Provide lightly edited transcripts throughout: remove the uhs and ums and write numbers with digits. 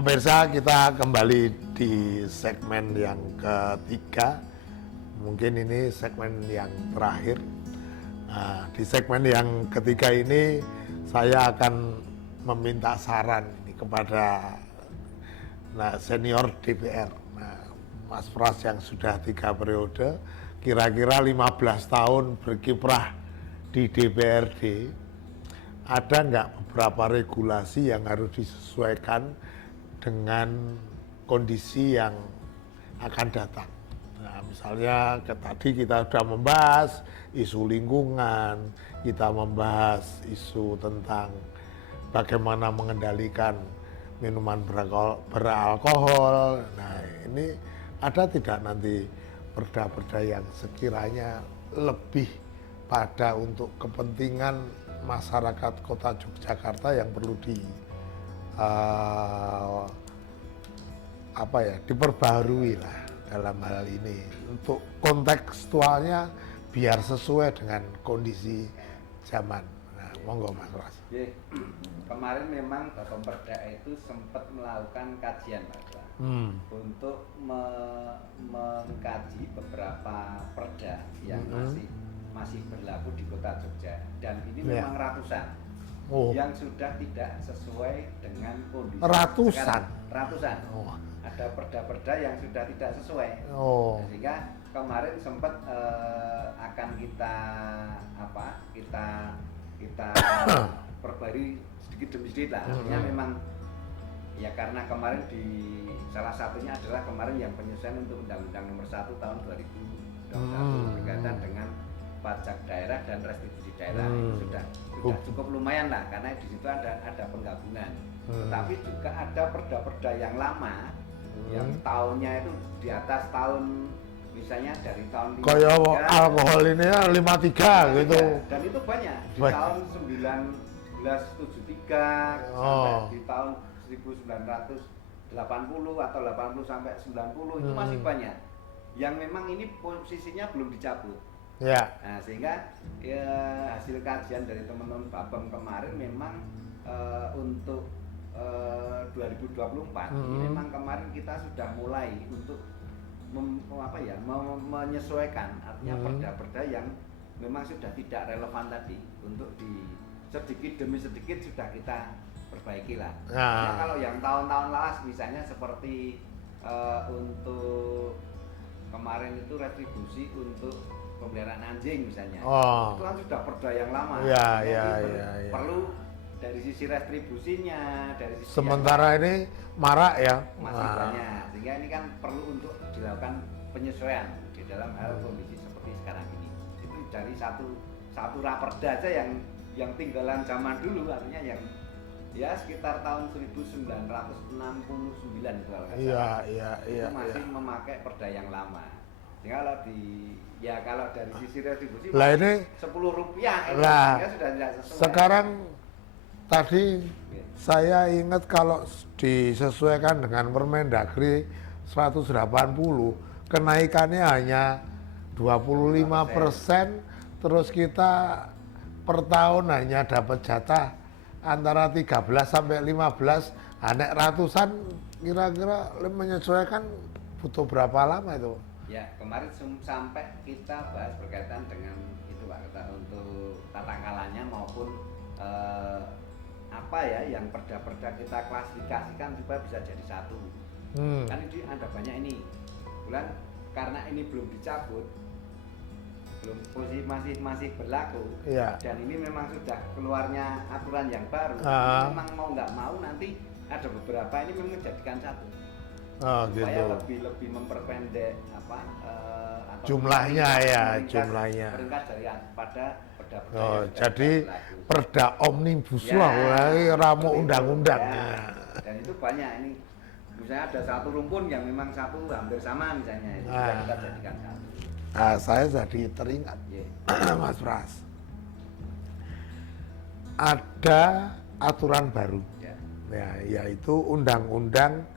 pemirsa, kita kembali di segmen yang ketiga. Mungkin ini segmen yang terakhir. Nah, di segmen yang ketiga ini saya akan meminta saran ini kepada senior DPR. Mas Pras yang sudah 3 periode, kira-kira 15 tahun berkiprah di DPRD, ada nggak beberapa regulasi yang harus disesuaikan dengan kondisi yang akan datang? Nah, misalnya tadi kita sudah membahas isu lingkungan, kita membahas isu tentang bagaimana mengendalikan minuman beralkohol. Nah, ini ada tidak nanti perda-perda yang sekiranya lebih pada untuk kepentingan masyarakat Kota Yogyakarta yang perlu diperbaharui lah dalam hal ini untuk kontekstualnya biar sesuai dengan kondisi zaman. Nah, monggo Mas Pras. Kemarin memang Bapemperda itu sempat melakukan kajian Pak, untuk mengkaji beberapa perda yang masih berlaku di Kota Jogja, dan ini memang ratusan yang sudah tidak sesuai dengan kondisi ratusan. Ada perda-perda yang sudah tidak sesuai, sehingga kemarin sempat akan kita perbarui sedikit demi sedikit lah. Artinya memang ya karena kemarin salah satunya adalah kemarin yang penyesuaian untuk Undang-Undang Nomor 1 Tahun 2021 berkaitan dengan pajak daerah dan restitusi daerah. Itu sudah cukup lumayan lah, karena di situ ada penggabungan. Tetapi juga ada perda-perda yang lama yang tahunnya itu di atas tahun, misalnya dari tahun 53, kayak alkohol ini ya 53 gitu. Dan itu banyak di tahun 1973 sampai di tahun 1980 atau 80 sampai 90 itu masih banyak yang memang ini posisinya belum dicabut. Nah, sehingga hasil kajian dari teman-teman Bapem kemarin memang untuk 2024 ini memang kemarin kita sudah mulai untuk menyesuaikan, artinya perda-perda yang memang sudah tidak relevan tadi untuk sedikit demi sedikit sudah kita perbaiki lah. Nah, kalau yang tahun-tahun lawas misalnya seperti untuk kemarin itu retribusi untuk pemeliharaan anjing misalnya, itu kan sudah perda yang lama. Perlu dari sisi retribusinya, dari sisi sementara ini marak ya, masih banyak, sehingga ini kan perlu untuk dilakukan penyesuaian di dalam hal kondisi seperti sekarang ini. Itu dari satu raperda aja yang tinggalan zaman dulu, artinya yang ya sekitar tahun 1969 kalau itu masih memakai perda yang lama. Sehingga kalau dari sisi retribusi lah ini Rp10 itu sudah tidak sesuai. Sekarang tadi saya ingat kalau disesuaikan dengan Permendagri 180, kenaikannya hanya 25%, terus kita per tahun hanya dapat jatah antara 13 sampai 15, anek ratusan, kira-kira menyesuaikan butuh berapa lama itu? Ya, kemarin sampai kita bahas berkaitan dengan itu Pak, untuk tata kalanya maupun yang perda-perda kita klasifikasikan supaya bisa jadi satu. Kan ini ada banyak ini. Kemudian karena ini belum dicabut, masih berlaku, dan ini memang sudah keluarnya aturan yang baru. Memang mau nggak mau nanti ada beberapa ini memang menjadikan satu. Supaya lebih memperpendek atau jumlahnya jumlahnya. Meringkas pada perda-perda. Jadi perda omnibus law ramu undang-undangnya. Dan itu banyak ini. Misalnya ada satu rumpun yang memang hampir sama misalnya, itu bisa kita jadikan satu. Saya jadi teringat, Mas Pras. Ada aturan baru, yaitu Undang-Undang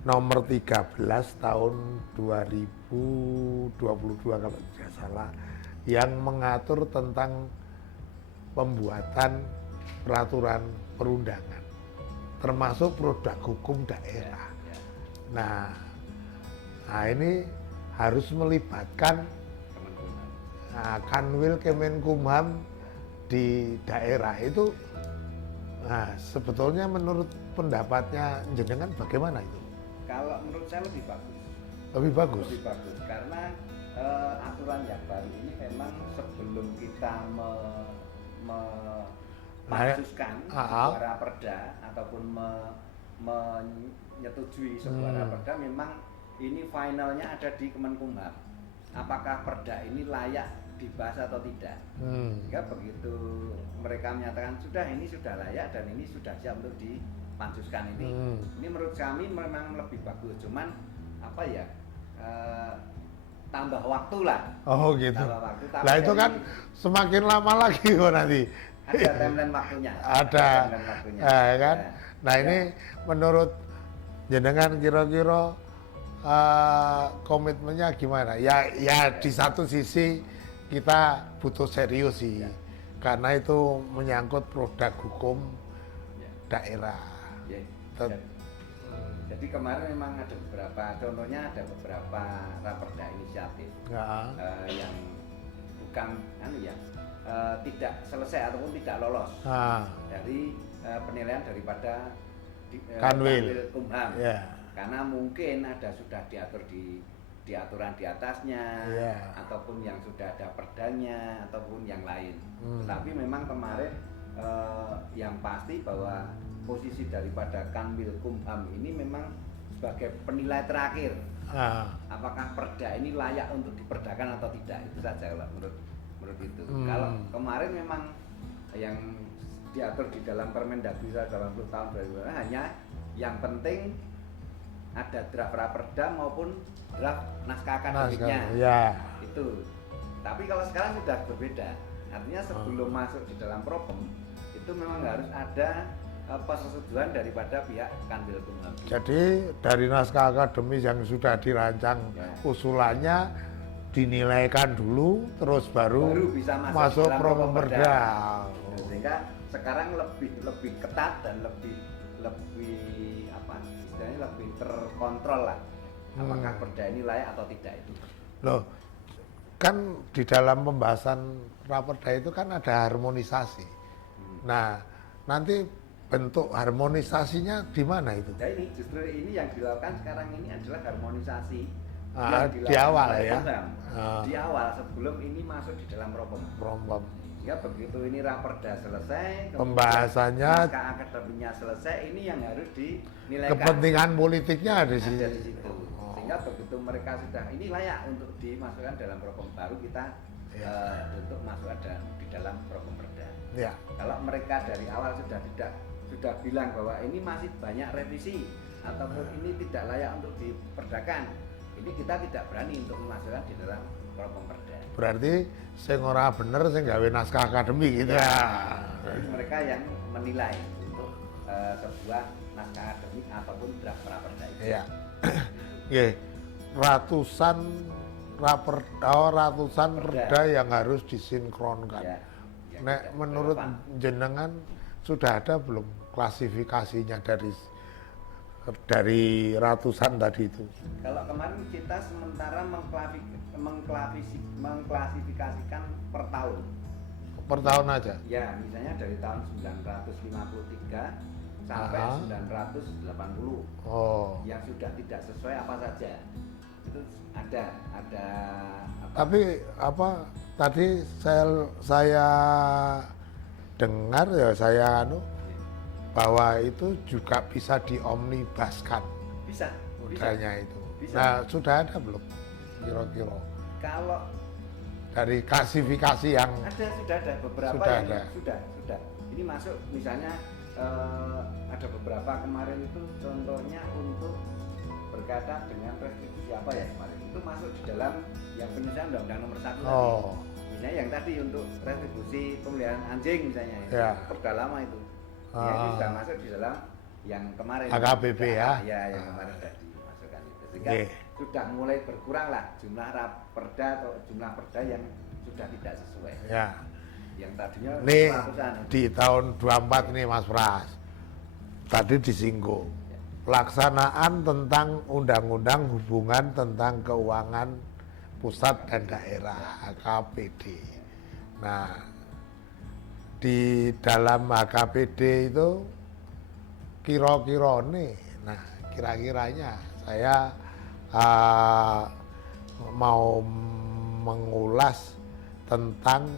Nomor 13 Tahun 2022 kalau tidak salah, yang mengatur tentang pembuatan peraturan perundangan. termasuk produk hukum daerah. Ya. Nah, ini harus melibatkan Kanwil Kemenkumham di daerah itu. Nah, sebetulnya menurut pendapatnya jenengan bagaimana itu? Kalau menurut saya lebih bagus. Lebih bagus. Lebih bagus karena aturan yang baru ini memang sebelum kita memutuskan sebuah raperda ataupun menyetujui sebuah raperda, memang ini finalnya ada di Kemenkumham. Apakah perda ini layak dibahas atau tidak? Sehingga begitu mereka menyatakan ini sudah layak dan ini sudah siap untuk dipansuskan ini menurut kami memang lebih bagus. Cuman apa ya? Tambah waktu lah. Oh gitu. Tambah waktu. Nah itu kan semakin lama lagi kok nanti. Ada timeline waktunya. Ada. Timeline waktunya. Kan? Nah ini menurut jenengan kira-kira komitmennya gimana? Ya di satu sisi kita butuh serius sih, karena itu menyangkut produk hukum daerah. Jadi kemarin memang ada beberapa, contohnya ada beberapa raperda inisiatif yang bukan tidak selesai ataupun tidak lolos dari penilaian daripada Kanwil Kumham. Karena mungkin sudah diatur di aturan di atasnya, ataupun yang sudah ada perdanya, ataupun yang lain. Tapi memang kemarin yang pasti bahwa posisi daripada Kanwil Kumham ini memang sebagai penilai terakhir. Apakah perda ini layak untuk diperdakan atau tidak, itu saja lah menurut itu. Kalau kemarin memang yang diatur di dalam Permendagri 80 tahun 2000 hanya yang penting ada draft raperda maupun draft naskah akademiknya. Itu. Tapi kalau sekarang sudah berbeda. Artinya sebelum masuk di dalam propem itu memang harus ada persetujuan daripada pihak Kanwil Kumham. Jadi dari naskah akademis yang sudah dirancang usulannya dinilaikan dulu, terus baru bisa masuk propem perda. Sehingga sekarang lebih ketat dan lebih istilahnya lebih terkontrol lah. Apakah perda ini layak atau tidak itu. Loh, kan di dalam pembahasan raperda itu kan ada harmonisasi. Nah, nanti bentuk harmonisasinya di mana itu? Nah ini justru ini yang dilakukan sekarang ini adalah harmonisasi di awal ya. Di awal sebelum ini masuk di dalam propem. Ya begitu ini raperda selesai, pembahasannya, naskah akademiknya selesai, ini yang harus dinilaikan. Kepentingan politiknya ada di situ. Sehingga begitu mereka sudah ini layak untuk dimasukkan dalam propem, baru kita untuk masuk di dalam propem perda. Kalau mereka dari awal sudah bilang bahwa ini masih banyak revisi ataupun ini tidak layak untuk diperdakan, ini kita tidak berani untuk memasukkan di dalam propem perda. Berarti sing ora bener sing gawe naskah akademik gitu ya. Jadi mereka yang menilai untuk sebuah naskah akademik ataupun draft raperda itu. Nggih. Ratusan perda yang harus disinkronkan. Nek menurut jenengan sudah ada belum klasifikasinya dari ratusan tadi itu? Kalau kemarin kita sementara mengklasifikasikan per tahun. Per tahun aja? Ya, misalnya dari tahun 1953 sampai 980. Yang sudah tidak sesuai apa saja. Itu ada Tapi tadi saya dengar bahwa itu juga bisa diomnibuskan. Bisa. Itu. Nah, sudah ada belum kira-kira? Kalau dari klasifikasi yang sudah ada beberapa sudah. Ini masuk misalnya ada beberapa kemarin itu contohnya untuk berkaitan dengan restitusi apa ya kemarin itu masuk di dalam yang penyusunan Undang-Undang Nomor 1 tadi. Misalnya yang tadi untuk restitusi pemeliharaan anjing misalnya perda lama itu. Ini sudah masuk di dalam yang kemarin AKBP ya. Yang kemarin sudah dimasukkan itu. Sehingga sudah mulai berkurang lah jumlah raperda atau jumlah perda yang sudah tidak sesuai. Yang tadinya nih di tahun 24 nih Mas Pras. tadi disinggung pelaksanaan tentang undang-undang hubungan tentang keuangan pusat dan daerah HKPD. Nah, di dalam HKPD itu kira-kiranya saya mau mengulas tentang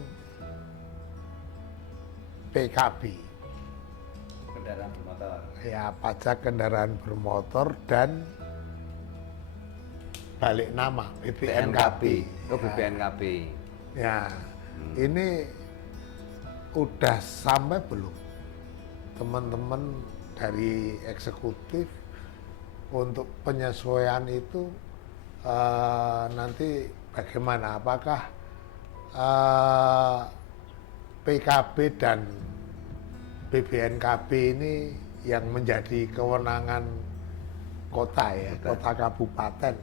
PKB. Kendaraan bermotor. Ya, pajak kendaraan bermotor dan balik nama BPNKB. Oh, BPNKB. Ya, ini udah sampai belum teman-teman dari eksekutif untuk penyesuaian itu nanti bagaimana? Apakah PKB dan BPNKB ini yang menjadi kewenangan kota ya, kota kabupaten.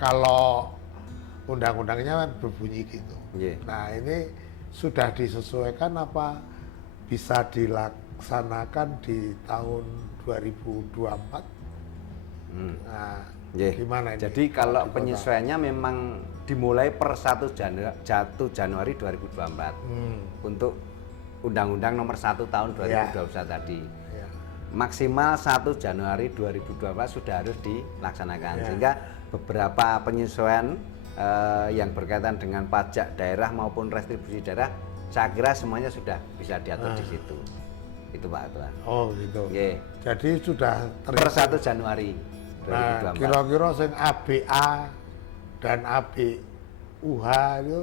Kalau undang-undangnya kan berbunyi gitu. Yeah. Nah, ini sudah disesuaikan apa bisa dilaksanakan di tahun 2024? Nah, gimana ini? Jadi kalau penyesuaiannya memang dimulai per 1 Januari 2024 untuk Undang-Undang Nomor 1 Tahun 2021 tadi. Ya. Maksimal 1 Januari 2024 sudah harus dilaksanakan, sehingga beberapa penyesuaian yang berkaitan dengan pajak daerah maupun restribusi daerah, saya kira semuanya sudah bisa diatur di situ. Itu Pak Ketua. Oh gitu. Yeah. Jadi sudah Per 1 Januari 2024. Nah, kira-kira sing ABA dan ABUH itu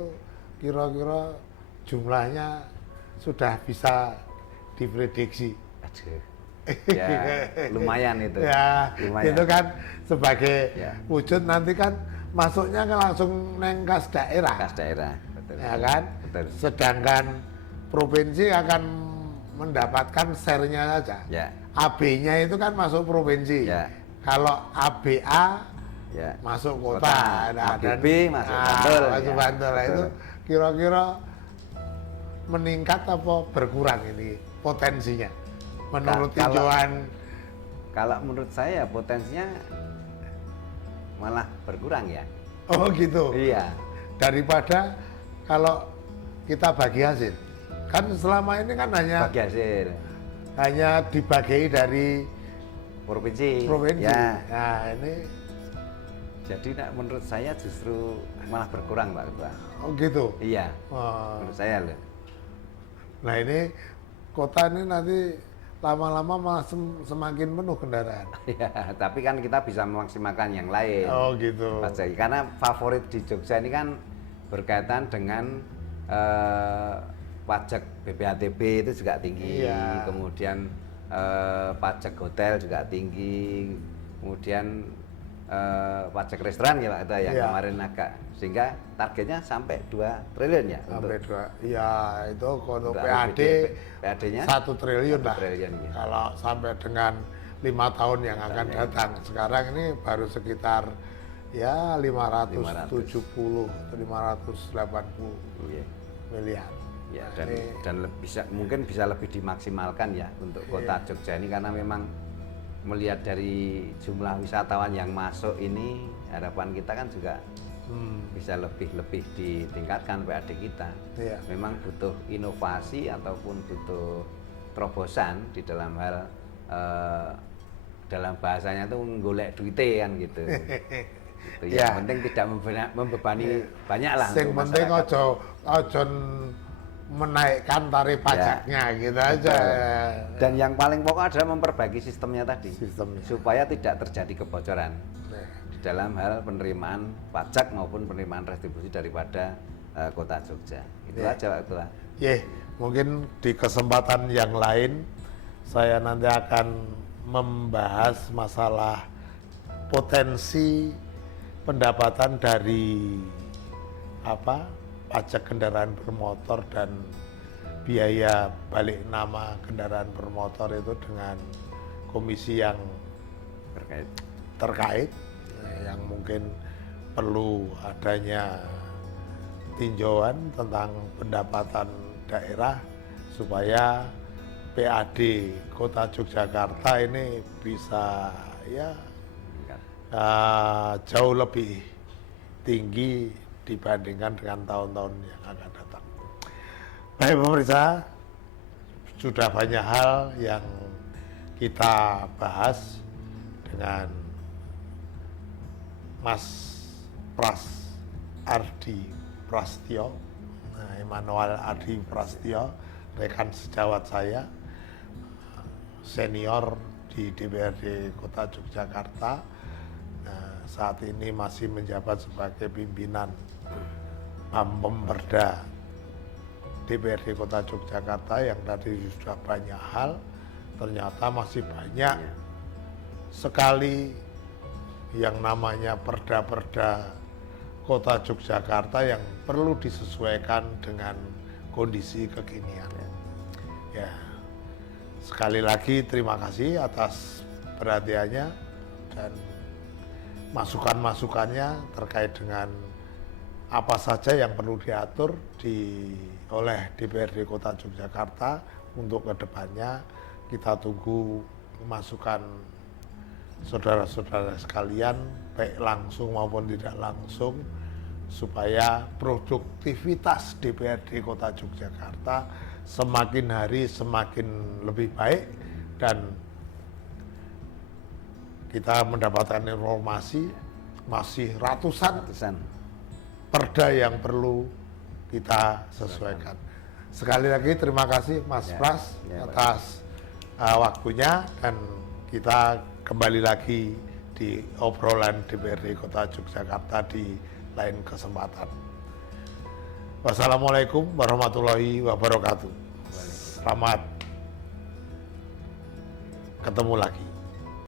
kira-kira jumlahnya sudah bisa diprediksi. Aduh. Ya, lumayan itu. Ya, lumayan. itu kan sebagai wujud nanti kan masuknya kan langsung neng kas daerah. Kas daerah, betul. Ya kan? Betul. Sedangkan provinsi akan mendapatkan share-nya saja. Ya. AB-nya itu kan masuk provinsi. Ya. Kalau ABA masuk kota. Nah, ABB masuk Bantul. Masuk Bantul. Nah, itu kira-kira meningkat apa berkurang ini potensinya menurut tinjauan? Kalau menurut saya potensinya malah berkurang ya. Oh gitu. Iya. Daripada kalau kita bagi hasil, kan selama ini kan bagi hasil hanya dibagi dari provinsi. Ya. Nah ini. Jadi menurut saya justru malah berkurang Pak Ketua. Oh gitu. Iya. Menurut saya loh. Nah ini kota ini nanti lama-lama malah semakin penuh kendaraan. Ya, tapi kan kita bisa memaksimalkan yang lain. Oh gitu. Karena favorit di Jogja ini kan berkaitan dengan pajak BPATB itu juga tinggi, kemudian pajak hotel juga tinggi, kemudian pajak restoran ya Pak Ketua yang kemarin agak, sehingga targetnya sampai 2 triliun ya. Sampai 2, ya itu untuk PAD-nya 1 triliun lah. Triliun, ya. Kalau sampai dengan 5 tahun yang akan datang. Sekarang ini baru sekitar ya 570 atau 580 miliar. Ya, dan mungkin bisa lebih dimaksimalkan ya untuk kota Jogja ini, karena memang melihat dari jumlah wisatawan yang masuk ini, harapan kita kan juga bisa lebih ditingkatkan PAD kita. Memang butuh inovasi ataupun butuh terobosan di dalam hal dalam bahasanya itu golek duite kan gitu. Yang penting tidak membebani banyak lah. Yang penting ojo menaikkan tarif pajaknya gitu aja. Dan yang paling pokok adalah memperbaiki sistemnya tadi, supaya tidak terjadi kebocoran di dalam hal penerimaan pajak maupun penerimaan retribusi daripada kota Jogja. Itu aja Pak Ketua. Mungkin di kesempatan yang lain saya nanti akan membahas masalah potensi pendapatan dari pajak kendaraan bermotor dan biaya balik nama kendaraan bermotor itu dengan komisi yang terkait yang mungkin perlu adanya tinjauan tentang pendapatan daerah supaya PAD Kota Yogyakarta ini bisa ya jauh lebih tinggi dibandingkan dengan tahun-tahun yang akan datang. Baik pemirsa, sudah banyak hal yang kita bahas dengan Mas Pras Ardi Prastyo, Immanuel Ardi Prastyo, rekan sejawat saya, senior di DPRD Kota Yogyakarta. Saat ini masih menjabat sebagai pimpinan Pemberda DPRD Kota Yogyakarta, yang tadi sudah banyak hal, ternyata masih banyak sekali yang namanya perda-perda Kota Yogyakarta yang perlu disesuaikan dengan kondisi kekinian. Ya, sekali lagi terima kasih atas perhatiannya dan masukan-masukannya terkait dengan apa saja yang perlu diatur oleh DPRD Kota Yogyakarta untuk kedepannya. Kita tunggu masukan saudara-saudara sekalian, baik langsung maupun tidak langsung, supaya produktivitas DPRD Kota Yogyakarta semakin hari semakin lebih baik, dan kita mendapatkan informasi masih ratusan perda yang perlu kita sesuaikan. Sekali lagi terima kasih Mas Pras atas waktunya, dan kita kembali lagi di obrolan DPRD Kota Yogyakarta di lain kesempatan. Wassalamualaikum warahmatullahi wabarakatuh. Selamat ketemu lagi.